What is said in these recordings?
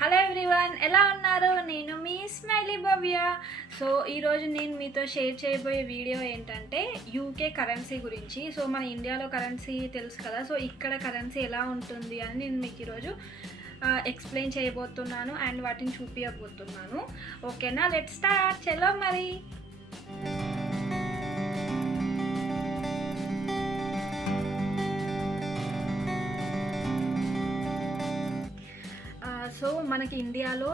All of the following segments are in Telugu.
హలో ఎవ్రీవన్, ఎలా ఉన్నారు? నేను మీ స్మైలీ భవ్య. సో ఈరోజు నేను మీతో షేర్ చేయబోయే వీడియో ఏంటంటే యూకే కరెన్సీ గురించి. సో మన ఇండియాలో కరెన్సీ తెలుసు కదా, సో ఇక్కడ కరెన్సీ ఎలా ఉంటుంది అని నేను మీకు ఈరోజు ఎక్స్ప్లెయిన్ చేయబోతున్నాను అండ్ వాటిని చూపించబోతున్నాను. ఓకేనా, లెట్స్ స్టార్ట్. చలో మరి. సో మనకి ఇండియాలో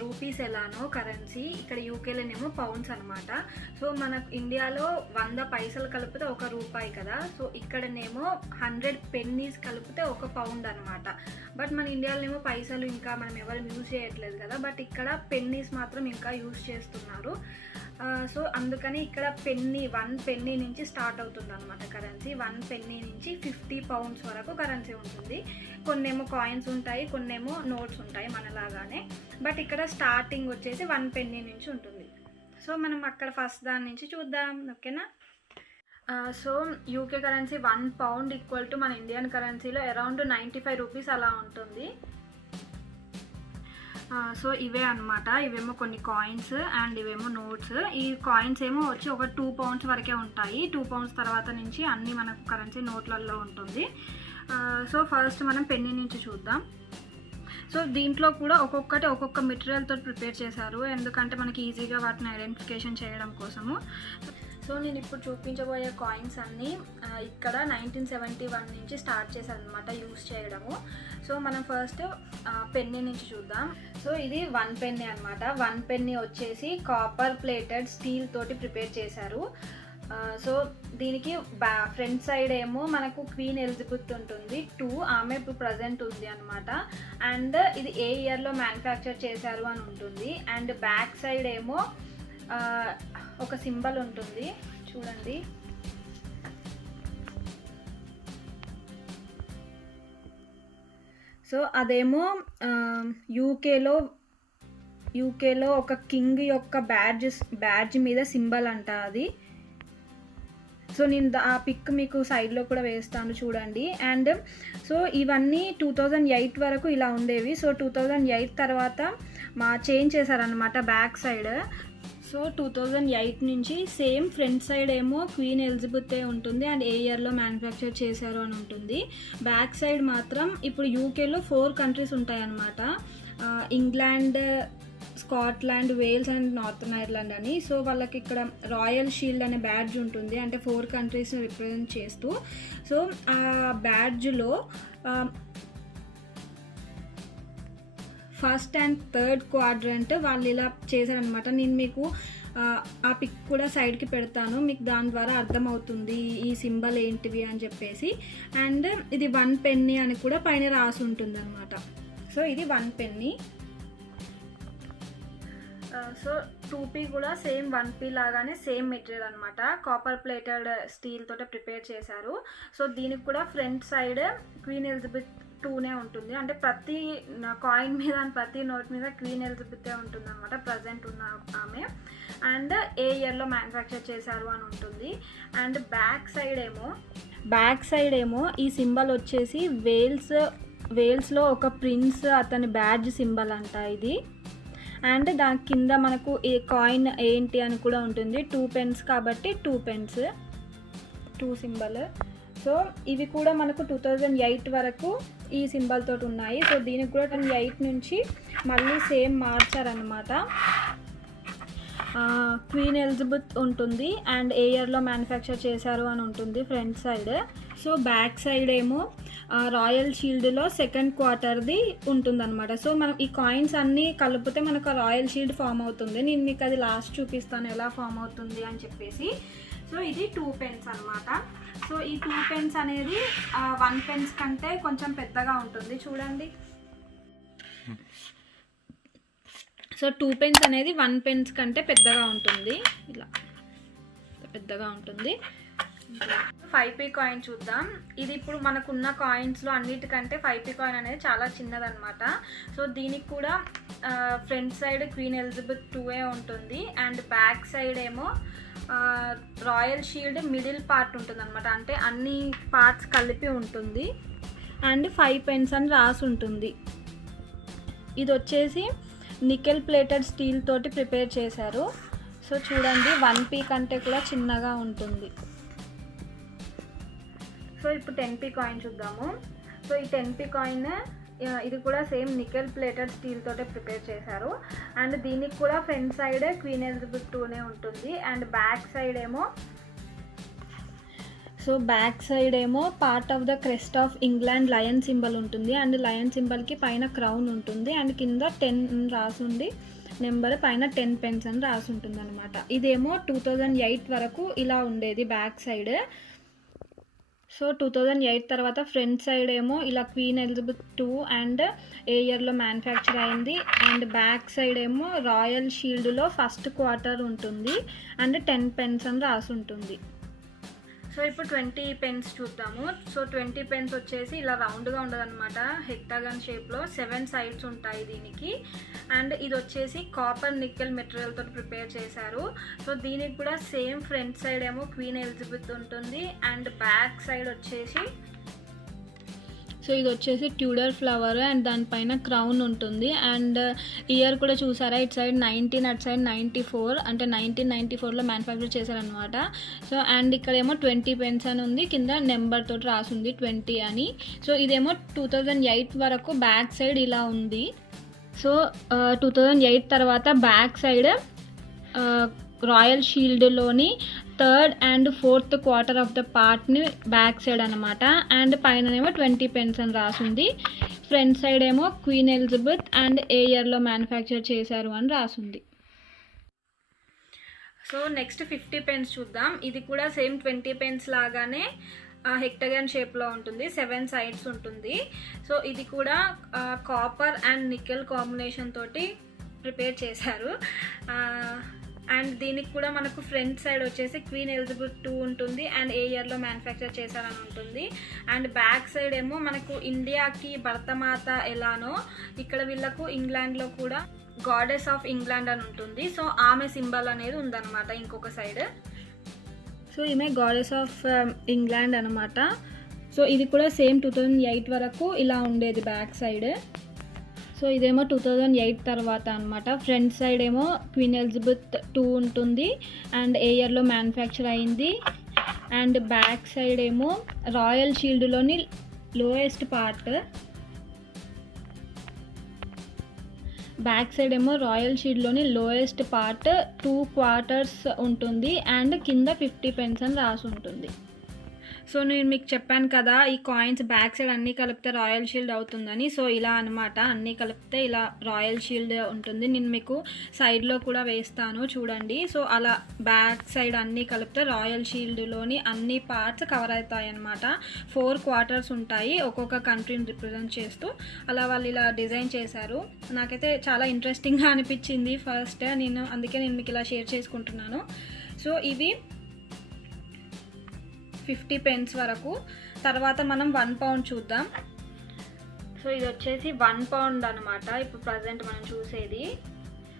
రూపీస్ ఎలానో కరెన్సీ, ఇక్కడ యూకేలోనేమో పౌండ్స్ అనమాట. సో మన ఇండియాలో 100 పైసలు కలిపితే 1 రూపాయి కదా, సో ఇక్కడనేమో 100 పెన్నీస్ కలిపితే 1 పౌండ్ అనమాట. బట్ మన ఇండియాలోనేమో పైసలు ఇంకా మనం ఎవరు యూజ్ చేయట్లేదు కదా, బట్ ఇక్కడ పెన్నీస్ మాత్రం ఇంకా యూజ్ చేస్తున్నారు. సో అందుకని ఇక్కడ 1 పెన్నీ నుంచి స్టార్ట్ అవుతుంది అనమాట కరెన్సీ. 1 పెన్నీ నుంచి 50 పౌండ్స్ వరకు కరెన్సీ ఉంటుంది. కొన్నేమో కాయిన్స్ ఉంటాయి, కొన్నేమో నోట్స్ ఉంటాయి మనలాగానే. బట్ ఇక్కడ స్టార్టింగ్ వచ్చేసి 1 పెన్నీ నుంచి ఉంటుంది. సో మనం అక్కడ ఫస్ట్ దాని నుంచి చూద్దాం, ఓకేనా. So UK currency 1 pound equal to మన ఇండియన్ కరెన్సీలో అరౌండ్ 95 రూపీస్ అలా ఉంటుంది. సో ఇవే అనమాట, ఇవేమో కొన్ని కాయిన్స్ అండ్ ఇవేమో నోట్స్. ఈ కాయిన్స్ ఏమో వచ్చి ఒక 2 పౌండ్స్ వరకే ఉంటాయి. 2 పౌండ్స్ తర్వాత నుంచి అన్నీ మనకు కరెన్సీ నోట్లలో ఉంటుంది. సో ఫస్ట్ మనం పెన్నీ నుంచి చూద్దాం. సో దీంట్లో కూడా ఒక్కొక్క మెటీరియల్తో ప్రిపేర్ చేశారు, ఎందుకంటే మనకి ఈజీగా వాటిని ఐడెంటిఫికేషన్ చేయడం కోసము. సో నేను ఇప్పుడు చూపించబోయే కాయిన్స్ అన్నీ ఇక్కడ 1971 నుంచి స్టార్ట్ చేశారు అనమాట యూస్ చేయడము. సో మనం ఫస్ట్ పెన్నీ నుంచి చూద్దాం. సో ఇది 1 పెన్నీ అనమాట. 1 పెన్నీ వచ్చేసి కాపర్ ప్లేటెడ్ స్టీల్ తోటి ప్రిపేర్ చేశారు. సో దీనికి ఫ్రంట్ సైడ్ ఏమో మనకు క్వీన్ ఎలిజబెత్ ఉంటుంది 2, ఆమె ఇప్పుడు ప్రజెంట్ ఉంది అనమాట. అండ్ ఇది ఏ ఇయర్లో మ్యానుఫ్యాక్చర్ చేశారు అని ఉంటుంది. అండ్ బ్యాక్ సైడ్ ఏమో ఒక సింబల్ ఉంటుంది, చూడండి. సో అదేమో యూకేలో ఒక కింగ్ యొక్క బ్యాడ్జ్ మీద సింబల్ అంట అది. సో నేను ఆ పిక్ మీకు సైడ్లో కూడా వేస్తాను, చూడండి. అండ్ సో ఇవన్నీ 2008 వరకు ఇలా ఉండేవి. సో 2008 తర్వాత చేంజ్ చేశారనమాట బ్యాక్ సైడ్. సో 2008 నుంచి సేమ్ ఫ్రంట్ సైడ్ ఏమో క్వీన్ ఎలిజబెత్ ఉంటుంది అండ్ ఏ ఇయర్లో మ్యానుఫ్యాక్చర్ చేశారు అని ఉంటుంది. బ్యాక్ సైడ్ మాత్రం ఇప్పుడు యూకేలో 4 కంట్రీస్ ఉంటాయన్నమాట, England, Scotland, Wales and northern Ireland అని. సో వాళ్ళకి ఇక్కడ రాయల్ షీల్డ్ అనే బ్యాడ్జ్ ఉంటుంది, అంటే 4 కంట్రీస్ని రిప్రజెంట్ చేస్తూ. సో ఆ బ్యాడ్జ్లో ఫస్ట్ అండ్ థర్డ్ క్వాడ్రంట్ వాళ్ళు ఇలా చేశారనమాట. నేను మీకు ఆ పిక్ కూడా సైడ్కి పెడతాను, మీకు దాని ద్వారా అర్థమవుతుంది ఈ సింబల్ ఏంటివి అని చెప్పేసి. అండ్ ఇది 1 పెన్నీ అని కూడా పైన రాసి ఉంటుంది అనమాట. సో ఇది 1 పెన్నీ. సో 2p కూడా సేమ్ 1p లాగానే సేమ్ మెటీరియల్ అనమాట, కాపర్ ప్లేటెడ్ స్టీల్ తోటే ప్రిపేర్ చేశారు. సో దీనికి కూడా ఫ్రంట్ సైడ్ క్వీన్ ఎలిజబెత్ 2నే ఉంటుంది, అంటే ప్రతి కాయిన్ మీద ప్రతి నోట్ మీద క్వీన్ ఎలిజబెతే ఉంటుంది అనమాట, ప్రజెంట్ ఉన్న ఆమె. అండ్ ఏ ఇయర్లో మ్యానుఫ్యాక్చర్ చేశారు అని ఉంటుంది. అండ్ బ్యాక్ సైడ్ ఏమో ఈ సింబల్ వచ్చేసి వేల్స్లో ఒక ప్రిన్స్ అతని బ్యాడ్జ్ సింబల్ అంట ఇది. అండ్ దాని కింద మనకు ఏ కాయిన్ ఏంటి అని కూడా ఉంటుంది, 2 pence కాబట్టి 2 pence 2 సింబల్. సో ఇవి కూడా మనకు 2008 వరకు ఈ సింబల్ తోటి ఉన్నాయి. సో దీనికి కూడా 2008 నుంచి మళ్ళీ సేమ్ మార్చారనమాట. క్వీన్ ఎలిజబెత్ ఉంటుంది అండ్ ఏ ఇయర్లో మ్యానుఫ్యాక్చర్ చేశారు అని ఉంటుంది front side. So back side ఏమో రాయల్ షీల్డ్లో 2nd క్వార్టర్ది ఉంటుందన్నమాట. సో మనం ఈ కాయిన్స్ అన్నీ కలిపితే మనకు రాయల్ షీల్డ్ ఫామ్ అవుతుంది. నేను మీకు అది లాస్ట్ చూపిస్తాను ఎలా ఫామ్ అవుతుంది అని చెప్పేసి. సో ఇది 2 pence అనమాట. సో ఈ 2 pence అనేది 1 pence కంటే కొంచెం పెద్దగా ఉంటుంది, చూడండి. సో 2 pence అనేది 1 pence కంటే పెద్దగా ఉంటుంది, ఇలా పెద్దగా ఉంటుంది. 5p కాయిన్ చూద్దాం. ఇది ఇప్పుడు మనకున్న కాయిన్స్లో అన్నిటికంటే 5p కాయిన్ అనేది చాలా చిన్నదన్నమాట. సో దీనికి కూడా ఫ్రంట్ సైడ్ క్వీన్ ఎలిజబెత్ 2 ఉంటుంది అండ్ బ్యాక్ సైడ్ ఏమో రాయల్ షీల్డ్ మిడిల్ పార్ట్ ఉంటుంది అనమాట, అంటే అన్ని పార్ట్స్ కలిపి ఉంటుంది. అండ్ 5 pence అని రాసి ఉంటుంది. ఇది వచ్చేసి నికెల్ ప్లేటెడ్ స్టీల్ తోటి ప్రిపేర్ చేశారు. సో చూడండి 1p కంటే కూడా చిన్నగా ఉంటుంది. సో ఇప్పుడు 10p కాయిన్ చూద్దాము. సో ఈ 10p కాయిన్ ఇది కూడా సేమ్ నికెల్ ప్లేటెడ్ స్టీల్ తోటే ప్రిపేర్ చేశారు. అండ్ దీనికి కూడా ఫ్రంట్ సైడ్ క్వీన్ ఎలిజబెత్ 2నే ఉంటుంది. అండ్ బ్యాక్ సైడ్ ఏమో part of the crest of England lion symbol ఉంటుంది. అండ్ లయన్ సింబల్కి పైన క్రౌన్ ఉంటుంది. అండ్ కింద 10 రాసుండి నెంబర్ పైన 10 pence అని రాసి ఉంటుంది అనమాట. ఇదేమో 2008 వరకు ఇలా ఉండేది బ్యాక్ సైడ్. సో 2008 తర్వాత ఫ్రంట్ సైడ్ ఏమో ఇలా క్వీన్ ఎలిజబెత్ 2 అండ్ ఏ ఇయర్లో మ్యానుఫ్యాక్చర్ అయింది. అండ్ బ్యాక్ సైడ్ ఏమో రాయల్ షీల్డ్లో ఫస్ట్ క్వార్టర్ ఉంటుంది. అండ్ 10 pence అని రాసి ఉంటుంది. సో ఇప్పుడు 20 pence చూద్దాము. సో 20 pence వచ్చేసి ఇలా రౌండ్గా ఉండదు అనమాట, హెక్టాగన్ షేప్లో 7 sides ఉంటాయి దీనికి. అండ్ ఇది వచ్చేసి కాపర్ నికెల్ మెటీరియల్ తోటి ప్రిపేర్ చేశారు. సో దీనికి కూడా సేమ్ ఫ్రంట్ సైడ్ ఏమో క్వీన్ ఎలిజబెత్ ఉంటుంది. అండ్ బ్యాక్ సైడ్ వచ్చేసి సో ఇది వచ్చేసి ట్యూడర్ ఫ్లవర్ అండ్ దానిపైన క్రౌన్ ఉంటుంది. అండ్ ఇయర్ కూడా చూసారా, ఇటు సైడ్ 19 అటు సైడ్ 94, అంటే 1994లో మ్యానుఫ్యాక్చర్ చేశారనమాట. సో అండ్ ఇక్కడేమో 20 pence అని ఉంది, కింద నెంబర్ తోటి రాసింది 20 అని. సో ఇదేమో 2008 వరకు బ్యాక్ సైడ్ ఇలా ఉంది. సో 2008 తర్వాత బ్యాక్ సైడ్ రాయల్ షీల్డ్లోని 3rd and 4th quarter of the పార్ట్ని బ్యాక్ సైడ్ అనమాట. అండ్ పైననేమో 20 pence అని రాసింది. ఫ్రంట్ సైడ్ ఏమో క్వీన్ ఎలిజబెత్ అండ్ ఏ ఇయర్లో మ్యానుఫ్యాక్చర్ చేశారు అని రాసింది. సో నెక్స్ట్ 50 pence చూద్దాం. ఇది కూడా సేమ్ 20 pence లాగానే హెక్టగన్ షేప్లో ఉంటుంది, 7 sides ఉంటుంది. సో ఇది కూడా కాపర్ అండ్ నికెల్ కాంబినేషన్ తోటి ప్రిపేర్ చేశారు. అండ్ దీనికి కూడా మనకు ఫ్రంట్ సైడ్ వచ్చేసి క్వీన్ ఎలిజబెత్ 2 ఉంటుంది అండ్ ఏ ఇయర్లో మ్యానుఫ్యాక్చర్ చేశారని ఉంటుంది. అండ్ బ్యాక్ సైడ్ ఏమో మనకు ఇండియాకి భరతమాత ఎలానో ఇక్కడ వీళ్ళకు ఇంగ్లాండ్లో కూడా గాడెస్ ఆఫ్ ఇంగ్లాండ్ అని ఉంటుంది. సో ఆమె సింబల్ అనేది ఉందన్నమాట ఇంకొక సైడ్. సో ఈమె గాడెస్ ఆఫ్ ఇంగ్లాండ్ అనమాట. సో ఇది కూడా సేమ్ 2008 వరకు ఇలా ఉండేది బ్యాక్ సైడ్. సో ఇదేమో 2008 తర్వాత అనమాట. ఫ్రంట్ సైడ్ ఏమో క్వీన్ ఎలిజబెత్ 2 ఉంటుంది అండ్ ఏ ఇయర్లో మ్యానుఫ్యాక్చర్ అయింది. అండ్ బ్యాక్ సైడ్ ఏమో రాయల్ షీల్డ్లోని లోయెస్ట్ పార్ట్, బ్యాక్ సైడ్ ఏమో రాయల్ షీల్డ్లోని లోయెస్ట్ పార్ట్ 2 quarters ఉంటుంది. అండ్ కింద 50 pence అని రాసి ఉంటుంది. సో నేను మీకు చెప్పాను కదా ఈ కాయిన్స్ బ్యాక్ సైడ్ అన్నీ కలిపితే రాయల్ షీల్డ్ అవుతుందని. సో ఇలా అనమాట, అన్నీ కలిపితే ఇలా రాయల్ షీల్డ్ ఉంటుంది. నేను మీకు సైడ్లో కూడా వేస్తాను చూడండి. సో అలా బ్యాక్ సైడ్ అన్నీ కలిపితే రాయల్ షీల్డ్లోని అన్ని పార్ట్స్ కవర్ అవుతాయి అనమాట. 4 quarters ఉంటాయి ఒక్కొక్క కంట్రీని రిప్రజెంట్ చేస్తూ. అలా వాళ్ళు ఇలా డిజైన్ చేశారు. నాకైతే చాలా ఇంట్రెస్టింగ్గా అనిపించింది ఫస్ట్, అందుకే నేను మీకు ఇలా షేర్ చేసుకుంటున్నాను. సో ఇవి 50 pence వరకు. తర్వాత మనం 1 pound చూద్దాం. సో ఇది వచ్చేసి 1 pound అనమాట ఇప్పుడు ప్రజెంట్ మనం చూసేది.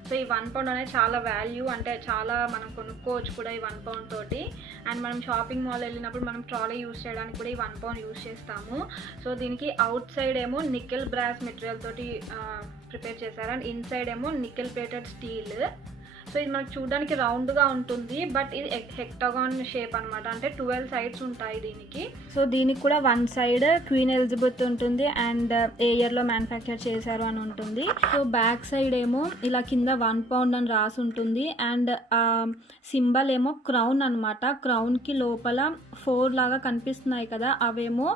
సో ఈ 1 pound అనేది చాలా వాల్యూ, అంటే చాలా మనం కొనుక్కోవచ్చు కూడా ఈ 1 pound తోటి. అండ్ మనం షాపింగ్ మాల్ వెళ్ళినప్పుడు మనం ట్రాలీ యూస్ చేయడానికి కూడా ఈ 1 pound యూస్ చేస్తాము. సో దీనికి అవుట్ సైడ్ ఏమో నికెల్ బ్రాస్ మెటీరియల్ తోటి ప్రిపేర్ చేశారు అండ్ ఇన్సైడ్ ఏమో నికెల్ ప్లేటెడ్ స్టీల్. సో ఇది మనకు చూడడానికి రౌండ్గా ఉంటుంది, బట్ ఇది హెక్టాగాన్ షేప్ అనమాట, అంటే 12 sides ఉంటాయి దీనికి. సో దీనికి కూడా 1 side క్వీన్ ఎలిజబెత్ ఉంటుంది అండ్ ఏ ఇయర్లో మ్యానుఫ్యాక్చర్ చేశారు అని ఉంటుంది. సో బ్యాక్ సైడ్ ఏమో ఇలా కింద 1 pound అని రాసి ఉంటుంది. అండ్ సింబల్ ఏమో క్రౌన్ అనమాట. క్రౌన్కి లోపల 4 లాగా కనిపిస్తున్నాయి కదా, అవేమో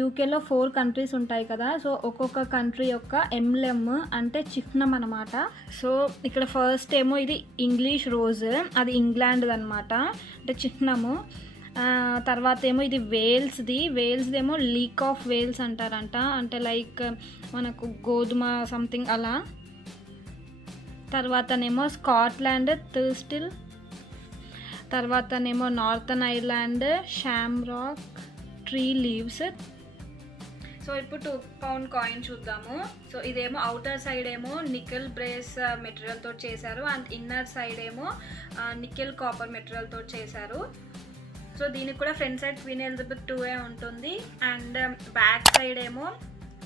యూకేలో 4 countries ఉంటాయి కదా. సో ఒక్కొక్క కంట్రీ యొక్క ఎంబ్లెమ్ అంటే చిహ్నం అనమాట. సో ఇక్కడ ఫస్ట్ ఏమో ఇది ఇంగ్లీష్ రోజ్, అది ఇంగ్లాండ్ అనమాట, అంటే చిహ్నము. తర్వాత ఏమో ఇది వేల్స్ది ఏమో లీక్ ఆఫ్ వేల్స్ అంటారంట, అంటే లైక్ మనకు గోధుమ సంథింగ్ అలా. తర్వాతనేమో స్కాట్లాండ్ థర్స్టిల్, తర్వాతనేమో northern Ireland Shamrock tree leaves. So ఇప్పుడు 2 pound కాయిన్ చూద్దాము. సో ఇదేమో అవుటర్ సైడ్ ఏమో నికెల్ బ్రేస్ మెటీరియల్ తోటి చేశారు అండ్ ఇన్నర్ సైడ్ ఏమో నికెల్ కాపర్ మెటీరియల్ తోటి చేశారు. సో దీనికి కూడా ఫ్రంట్ సైడ్ క్వీన్ ఎలిజబెత్ 2 ఉంటుంది అండ్ బ్యాక్ సైడ్ ఏమో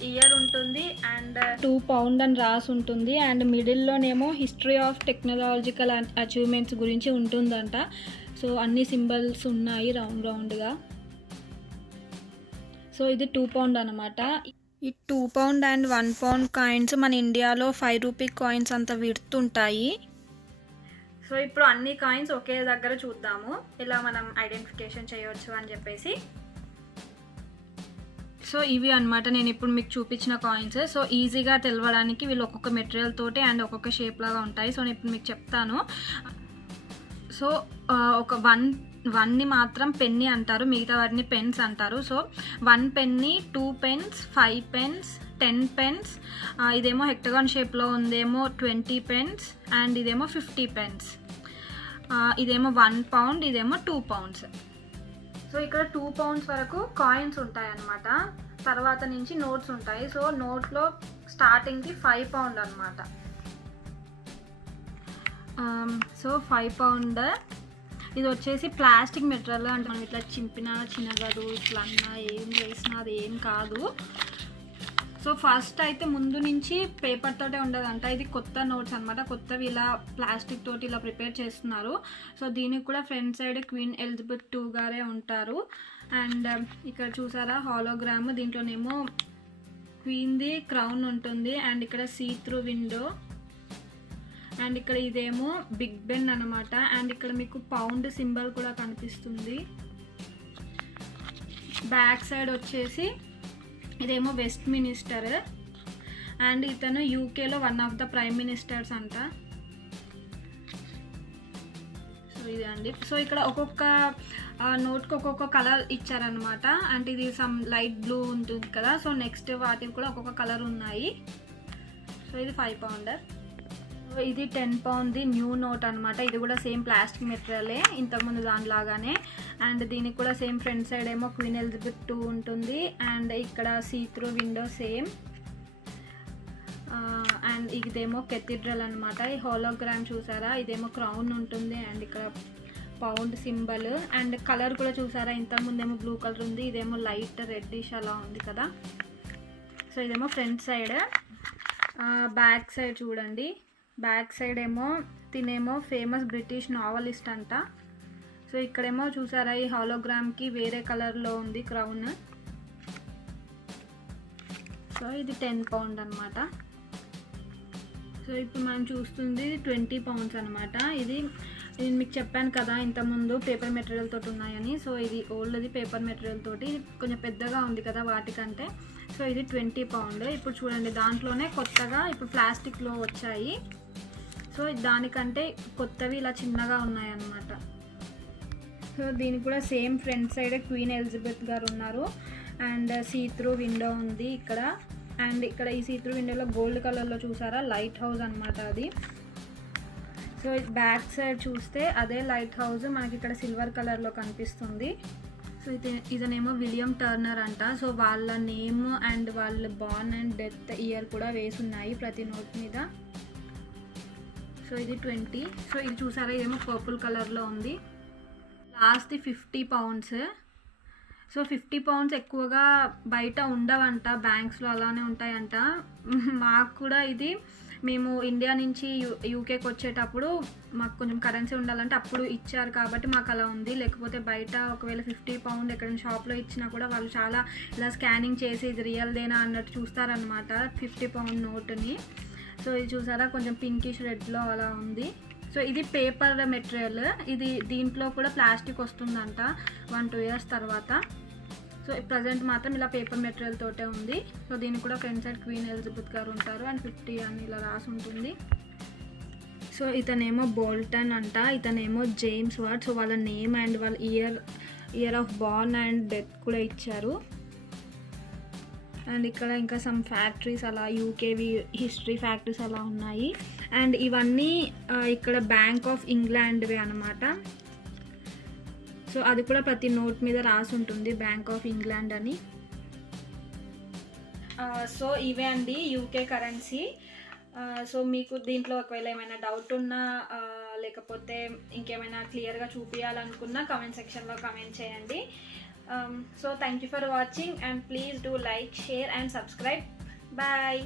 ఇయర్ ఉంటుంది అండ్ 2 పౌండ్ అని రాసి ఉంటుంది. అండ్ మిడిల్లోనేమో హిస్టరీ ఆఫ్ టెక్నాలజికల్ అచీవ్మెంట్స్ గురించి ఉంటుందంట. సో అన్ని సింబల్స్ ఉన్నాయి రౌండ్గా. సో ఇది 2 పౌండ్ అనమాట. ఈ 2 పౌండ్ అండ్ 1 పౌండ్ కాయిన్స్ మన ఇండియాలో 5 రూపీ కాయిన్స్ అంత విడుతుంటాయి. సో ఇప్పుడు అన్ని కాయిన్స్ ఒకే దగ్గర చూద్దాము, ఇలా మనం ఐడెంటిఫికేషన్ చేయవచ్చు అని చెప్పేసి. సో ఇవి అనమాట నేను ఇప్పుడు మీకు చూపించిన కాయిన్స్. సో ఈజీగా తెలవడానికి వీళ్ళు ఒక్కొక్క మెటీరియల్ తోటి అండ్ ఒక్కొక్క షేప్ లాగా ఉంటాయి. సో నేను ఇప్పుడు మీకు చెప్తాను. సో ఒక వన్ని మాత్రం పెన్ని అంటారు, మిగతా వాటిని పెన్స్ అంటారు. సో 1 పెన్ని, 2 పెన్స్, 5 పెన్స్, 10 పెన్స్, ఇదేమో హెక్టగాన్ షేప్లో ఉందేమో 20 పెన్స్ అండ్ ఇదేమో 50 పెన్స్. ఇదేమో 1 పౌండ్, ఇదేమో 2 పౌండ్స్. సో ఇక్కడ 2 పౌండ్స్ వరకు కాయిన్స్ ఉంటాయి అన్నమాట. తర్వాత నుంచి నోట్స్ ఉంటాయి. సో నోట్లో స్టార్టింగ్కి 5 పౌండ్ అనమాట. సో 5 పౌండ్ ఇది వచ్చేసి ప్లాస్టిక్ మెటీరియల్, అంటే మనం ఇట్లా చింపినా చిన్నగదు, ఇట్లా అన్నా ఏం చేసినా అది ఏం కాదు. సో ఫస్ట్ అయితే ముందు నుంచి పేపర్ తోటే ఉండదంట. ఇది కొత్త నోట్స్ అనమాట, కొత్తవి ఇలా ప్లాస్టిక్ తోటి ఇలా ప్రిపేర్ చేస్తున్నారు. సో దీనికి కూడా front side queen Elizabeth II గారే ఉంటారు. అండ్ ఇక్కడ చూసారా హాలోగ్రామ్, దీంట్లోనేమో క్వీన్ది క్రౌన్ ఉంటుంది అండ్ ఇక్కడ సీ త్రూ విండో అండ్ ఇక్కడ ఇదేమో బిగ్ బెన్ అనమాట. అండ్ ఇక్కడ మీకు పౌండ్ సింబల్ కూడా కనిపిస్తుంది. బ్యాక్ సైడ్ వచ్చేసి ఇదేమో వెస్ట్ మినిస్టర్ అండ్ ఇతను యూకేలో 1 ఆఫ్ ద ప్రైమ్ మినిస్టర్స్ అంట. సో ఇదే అండి. సో ఇక్కడ ఒక్కొక్క నోట్కి ఒక్కొక్క కలర్ ఇచ్చారనమాట. అంటే ఇది సమ్ లైట్ బ్లూ ఉంటుంది కదా. సో నెక్స్ట్ వాటికి కూడా ఒక్కొక్క కలర్ ఉన్నాయి. సో ఇది 5 పౌండర్. ఇది 10 పౌండ్ది న్యూ నోట్ అనమాట. ఇది కూడా సేమ్ ప్లాస్టిక్ మెటీరియలే ఇంతకుముందు దానిలాగానే. అండ్ దీనికి కూడా సేమ్ ఫ్రంట్ సైడ్ ఏమో క్వీన్ ఎలిజబెత్ II ఉంటుంది అండ్ ఇక్కడ see through window same. And ఇదేమో కెథీడ్రల్ అనమాట. ఈ హోలోగ్రామ్ చూసారా, ఇదేమో క్రౌన్ ఉంటుంది అండ్ ఇక్కడ పౌండ్ సింబల్. అండ్ కలర్ కూడా చూసారా, ఇంతకుముందేమో బ్లూ కలర్ ఉంది, ఇదేమో లైట్ రెడ్డిష్ అలా ఉంది కదా. సో ఇదేమో ఫ్రంట్ సైడ్. బ్యాక్ సైడ్ చూడండి, బ్యాక్ సైడ్ ఏమో తినేమో ఫేమస్ బ్రిటిష్ నావలిస్ట్ అంట. సో ఇక్కడేమో చూసారా ఈ హాలోగ్రామ్కి వేరే కలర్లో ఉంది క్రౌన్. సో ఇది 10 పౌండ్ అనమాట. సో ఇప్పుడు మనం చూస్తుంది 20 పౌండ్స్ అనమాట. ఇది నేను మీకు చెప్పాను కదా ఇంతకుముందు పేపర్ మెటీరియల్ తోటి ఉన్నాయని. సో ఇది ఓల్డ్ది పేపర్ మెటీరియల్ తోటి, కొంచెం పెద్దగా ఉంది కదా వాటికంటే. సో ఇది 20 పౌండ్. ఇప్పుడు చూడండి దాంట్లోనే కొత్తగా ఇప్పుడు ప్లాస్టిక్లో వచ్చాయి. సో దానికంటే కొత్తవి ఇలా చిన్నగా ఉన్నాయన్నమాట. సో దీనికి కూడా same front side queen Elizabeth గారు ఉన్నారు అండ్ సీ త్రూ విండో ఉంది ఇక్కడ. అండ్ ఇక్కడ ఈ సీ త్రూ విండోలో గోల్డ్ కలర్లో చూసారా లైట్ హౌస్ అనమాట అది. సో బ్యాక్ సైడ్ చూస్తే అదే లైట్ హౌస్ మనకి ఇక్కడ సిల్వర్ కలర్లో కనిపిస్తుంది. సో ఇతనేమో విలియం టర్నర్ అంట. సో వాళ్ళ నేమ్ అండ్ వాళ్ళ బార్న్ అండ్ డెత్ ఇయర్ కూడా వేసి ఉన్నాయి ప్రతి నోట్ మీద. సో ఇది 20. సో ఇది చూసారా ఇదేమో పర్పుల్ కలర్లో ఉంది. లాస్ట్ది 50 పౌండ్స్. సో 50 పౌండ్స్ ఎక్కువగా బయట ఉండవంట, బ్యాంక్స్లో అలానే ఉంటాయంట. మాకు కూడా ఇది మేము ఇండియా నుంచి యూకేకి వచ్చేటప్పుడు మాకు కొంచెం కరెన్సీ ఉండాలంటే అప్పుడు ఇచ్చారు కాబట్టి మాకు అలా ఉంది. లేకపోతే బయట ఒకవేళ 50 పౌండ్ ఎక్కడైనా షాప్లో ఇచ్చినా కూడా వాళ్ళు చాలా ఇలా స్కానింగ్ చేసి ఇది రియల్దేనా అన్నట్టు చూస్తారనమాట 50 పౌండ్ నోట్ని. సో ఇది చూసారా కొంచెం పింకిష్ రెడ్లో అలా ఉంది. సో ఇది పేపర్ మెటీరియల్. ఇది దీంట్లో కూడా ప్లాస్టిక్ వస్తుందంట 1-2 ఇయర్స్ తర్వాత. సో ప్రజెంట్ మాత్రం ఇలా పేపర్ మెటీరియల్ తోటే ఉంది. సో దీనికి కూడా ఫ్రంట్ సైడ్ క్వీన్ ఎలిజబెత్ గారు ఉంటారు అండ్ 50 అని ఇలా రాసి ఉంటుంది. సో ఇతనేమో బోల్టన్ అంట, ఇతనేమో జేమ్స్ వాట్. సో వాళ్ళ నేమ్ అండ్ వాళ్ళ year of born and death కూడా ఇచ్చారు. అండ్ ఇక్కడ ఇంకా సమ్ ఫ్యాక్టరీస్ అలా యూకేవి హిస్టరీ ఫ్యాక్టరీస్ అలా ఉన్నాయి. అండ్ ఇవన్నీ ఇక్కడ బ్యాంక్ ఆఫ్ ఇంగ్లాండ్వే అనమాట. సో అది కూడా ప్రతి నోట్ మీద రాసి ఉంటుంది బ్యాంక్ ఆఫ్ ఇంగ్లాండ్ అని. సో ఇవే అండి యూకే కరెన్సీ. సో మీకు దీంట్లో ఒకవేళ ఏమైనా డౌట్ ఉన్నా లేకపోతే ఇంకేమైనా క్లియర్గా చూపించాలనుకున్నా కమెంట్ సెక్షన్లో కమెంట్ చేయండి. So thank you for watching and please do like, share and subscribe. Bye.